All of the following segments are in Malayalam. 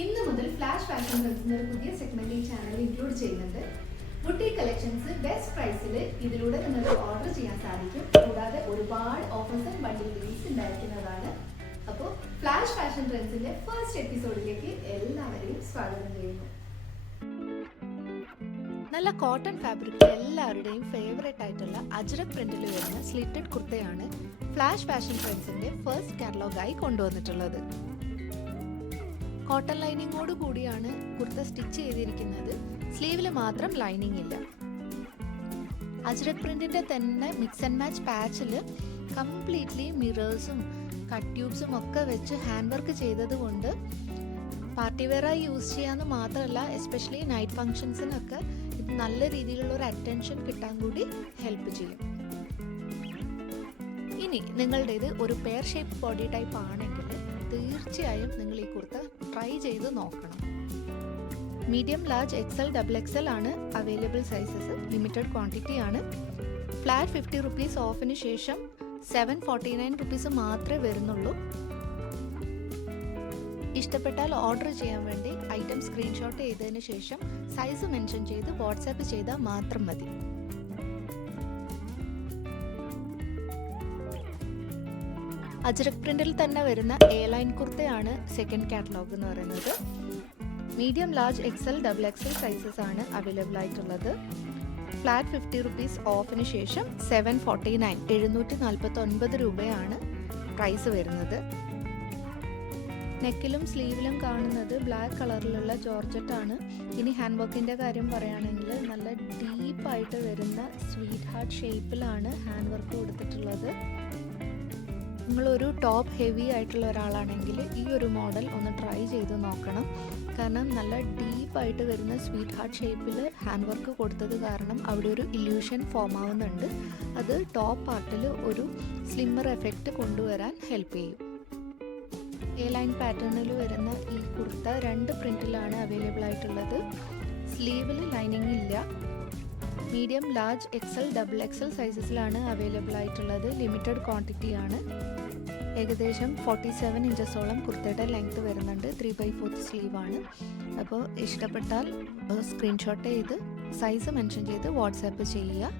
ഇന്ന് മുതൽ ഫ്ലാഷ് ഫാഷൻ ട്രെൻഡ്സിന്റെ ഒരു പുതിയ സെഗ്മെന്റ് ഈ ചാനലിൽ ഇൻക്ലൂഡ് ചെയ്യുന്നുണ്ട്. ബുട്ടീക് കളക്ഷൻസ് ബെസ്റ്റ് പ്രൈസിൽ ഇതിലൂടെ നിങ്ങൾക്ക് ഓർഡർ ചെയ്യാൻ സാധിക്കും. കൂടാതെ ഒരുപാട് ഓഫേഴ്സ് ആൻഡ് ബണ്ടിൽ ഡീൽസ് ഉണ്ടായിരിക്കുന്നതാണ്. അപ്പോൾ ഫ്ലാഷ് ഫാഷൻ ട്രെൻഡ്സിന്റെ ഫസ്റ്റ് എപ്പിസോഡിലേക്ക് എല്ലാവരെയും സ്വാഗതം ചെയ്യുന്നു. നല്ല കോട്ടൺ ഫാബ്രിക്കിൽ എല്ലാവരുടെയും ഫേവറേറ്റ് ആയിട്ടുള്ള അജ്രക് പ്രിന്റിൽ വരുന്ന സ്ലിറ്റഡ് കുർത്തയാണ് ഫ്ലാഷ് ഫാഷൻ ട്രെൻഡ്സിന്റെ ഫസ്റ്റ് കാറ്റലോഗായി കൊണ്ടുവന്നിട്ടുള്ളത്. കോട്ടൺ ലൈനിങ്ങോട് കൂടിയാണ് കുർത്ത സ്റ്റിച്ച് ചെയ്തിരിക്കുന്നത്. സ്ലീവിൽ മാത്രം ലൈനിങ് ഇല്ല. അജ്രക് പ്രിന്റിന്റെ തന്നെ മിക്സ് ആൻഡ് മാച്ച് പാച്ചിൽ കംപ്ലീറ്റ്ലി മിറേഴ്സും കട്ട് ട്യൂബ്സും ഒക്കെ വെച്ച് ഹാൻഡ് വർക്ക് ചെയ്തത് കൊണ്ട് പാർട്ടി വെയറായി യൂസ് ചെയ്യാമെന്ന് മാത്രമല്ല, എസ്പെഷ്യലി നൈറ്റ് ഫങ്ഷൻസിനൊക്കെ ഇത് നല്ല രീതിയിലുള്ള ഒരു അറ്റൻഷൻ കിട്ടാൻ കൂടി ഹെൽപ്പ് ചെയ്യും. ഇനി നിങ്ങളുടേത് ഒരു പെയർ ഷേപ്പ് ബോഡി ടൈപ്പ് ആണെങ്കിൽ തീർച്ചയായും നിങ്ങൾ ഈ കുർത്ത ട്രൈ ചെയ്ത് നോക്കണം. Medium, large, XL, double XL ആണ് അവൈലബിൾ സൈസസ്. ലിമിറ്റഡ് ക്വാണ്ടിറ്റി ആണ്. ഫ്ലാറ്റ് 50 റുപ്പീസ് ഓഫിന് ശേഷം 749 റുപ്പീസ് മാത്രമേ വരുന്നുള്ളൂ. ഇഷ്ടപ്പെട്ടാൽ ഓർഡർ ചെയ്യാൻ വേണ്ടി ഐറ്റം സ്ക്രീൻഷോട്ട് ചെയ്തതിന് ശേഷം സൈസ് മെൻഷൻ ചെയ്ത് വാട്സാപ്പ് ചെയ്താൽ മാത്രം മതി. അജ്രക് പ്രിന്റിൽ തന്നെ വരുന്ന എ ലൈൻ കുർത്തയാണ് സെക്കൻഡ് കാറ്റലോഗ് എന്ന് പറയുന്നത്. Medium, large, XL, double XL sizes ആണ് അവൈലബിൾ ആയിട്ടുള്ളത്. ഫ്ലാറ്റ് 50 റുപ്പീസ് ഓഫിന് ശേഷം 749 749 രൂപയാണ് പ്രൈസ് വരുന്നത്. നെക്കിലും സ്ലീവിലും കാണുന്നത് ബ്ലാക്ക് കളറിലുള്ള ജോർജറ്റ് ആണ്. ഇനി ഹാൻഡ് വർക്കിൻ്റെ കാര്യം പറയുകയാണെങ്കിൽ നല്ല ഡീപ്പായിട്ട് വരുന്ന സ്വീറ്റ് ഹാർട്ട് ഷേപ്പിലാണ് ഹാൻഡ് വർക്ക് കൊടുത്തിട്ടുള്ളത്. നിങ്ങളൊരു ടോപ്പ് ഹെവി ആയിട്ടുള്ള ഒരാളാണെങ്കിൽ ഈ ഒരു മോഡൽ ഒന്ന് ട്രൈ ചെയ്ത് നോക്കണം. കാരണം നല്ല ഡീപ്പായിട്ട് വരുന്ന സ്വീറ്റ് ഹാർട്ട് ഷേപ്പിൽ ഹാൻഡ് വർക്ക് കൊടുത്തത് കാരണം അവിടെ ഒരു ഇല്യൂഷൻ ഫോം ആവുന്നുണ്ട്. അത് ടോപ്പ് പാർട്ടിൽ ഒരു സ്ലിമ്മർ എഫക്റ്റ് കൊണ്ടുവരാൻ ഹെൽപ്പ് ചെയ്യും. എ ലൈൻ പാറ്റേണിൽ വരുന്ന ഈ കുർത്ത 2 പ്രിന്റിലാണ് അവൈലബിൾ ആയിട്ടുള്ളത്. സ്ലീവിൽ ലൈനിങ് ഇല്ല. Medium, large, XL, double XL സൈസസിലാണ് അവൈലബിൾ ആയിട്ടുള്ളത്. ലിമിറ്റഡ് ക്വാണ്ടിറ്റി ആണ്. ഏകദേശം 47 ഇഞ്ചസോളം കുർത്തയുടെ ലെങ്ത് വരുന്നുണ്ട്. 3/4 സ്ലീവാണ്. അപ്പോൾ ഇഷ്ടപ്പെട്ടാൽ സ്ക്രീൻഷോട്ട് ചെയ്ത് സൈസ് മെൻഷൻ ചെയ്ത് വാട്സാപ്പ് ചെയ്യുക.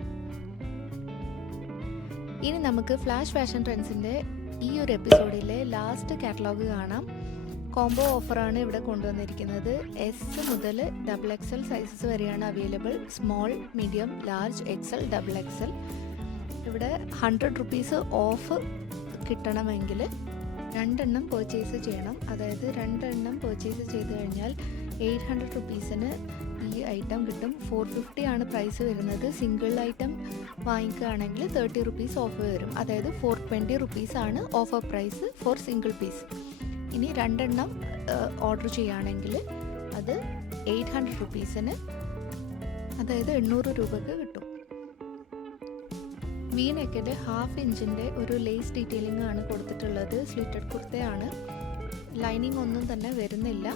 ഇനി നമുക്ക് ഫ്ലാഷ് ഫാഷൻ ട്രെൻഡ്സിൻ്റെ ഈ ഒരു എപ്പിസോഡിലെ ലാസ്റ്റ് കാറ്റലോഗ് കാണാം. കോംബോ ഓഫറാണ് ഇവിടെ കൊണ്ടുവന്നിരിക്കുന്നത്. എസ് മുതൽ ഡബിൾ എക്സൽ സൈസസ് വരെയാണ് available. Small, medium, large, XL, double XL. ഇവിടെ 100 റുപ്പീസ് ഓഫ് കിട്ടണമെങ്കിൽ 2 എണ്ണം പർച്ചേസ് ചെയ്യണം. അതായത് 2 എണ്ണം പർച്ചേസ് ചെയ്ത് കഴിഞ്ഞാൽ 800 റുപ്പീസിന് ഈ ഐറ്റം കിട്ടും. 450 ആണ് പ്രൈസ് വരുന്നത്. സിംഗിൾ ഐറ്റം വാങ്ങിക്കുകയാണെങ്കിൽ 30 റുപ്പീസ് ഓഫ് വരും. അതായത് 420 റുപ്പീസ് ആണ് offer price for single piece. ഇനി 2 എണ്ണം ഓർഡർ ചെയ്യുകയാണെങ്കിൽ അത് 800 റുപ്പീസിന്, അതായത് 800 രൂപക്ക് കിട്ടും. വി നെക്കിൽ 1/2 ഇഞ്ചിൻ്റെ ഒരു ലേസ് ഡീറ്റെയിലിംഗ് ആണ് കൊടുത്തിട്ടുള്ളത്. സ്ലിറ്റഡ് കുർത്തയാണ്. ലൈനിങ് ഒന്നും തന്നെ വരുന്നില്ല.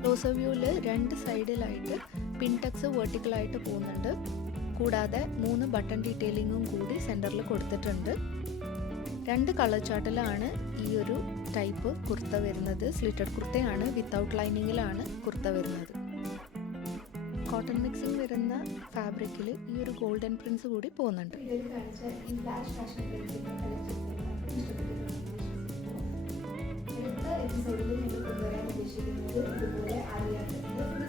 ക്ലോസർ വ്യൂവിൽ 2 സൈഡിലായിട്ട് പിൻടക്സ് വെർട്ടിക്കലായിട്ട് പോകുന്നുണ്ട്. കൂടാതെ 3 ബട്ടൺ ഡീറ്റെയിലിങ്ങും കൂടി സെൻറ്ററിൽ കൊടുത്തിട്ടുണ്ട്. 2 കളർ ചാർട്ടിലാണ് ഈ ഒരു ടൈപ്പ് കുർത്ത വരുന്നത്. സ്ലിറ്റഡ് കുർത്തയാണ്. വിത്തൗട്ട് ലൈനിങ്ങിലാണ് കുർത്ത വരുന്നത്. കോട്ടൺ മിക്സിംഗ് വരുന്ന ഫാബ്രിക്കിൽ ഈ ഒരു ഗോൾഡൻ പ്രിൻസ് കൂടി പോകുന്നുണ്ട്. എപ്പിസോഡിൽ നിങ്ങൾ കൊണ്ടുവരാൻ ഉദ്ദേശിക്കുന്നത് ഇതുപോലെ അറിയാത്തത് അതുപോലെ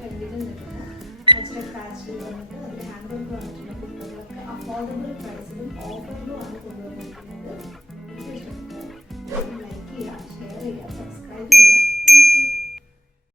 ട്രെൻഡിങ്ങിൽ നിൽക്കുന്ന അജ്രക് പാച്ചിൽ വന്നിട്ട് അതിൽ ഹാൻഡ് വർക്ക് വന്നിട്ടുള്ള കുർത്തകളൊക്കെ അഫോർഡബിൾ പ്രൈസിലും ഓഫറിലും ആണ് കൊണ്ടുവന്നിരിക്കുന്നത്.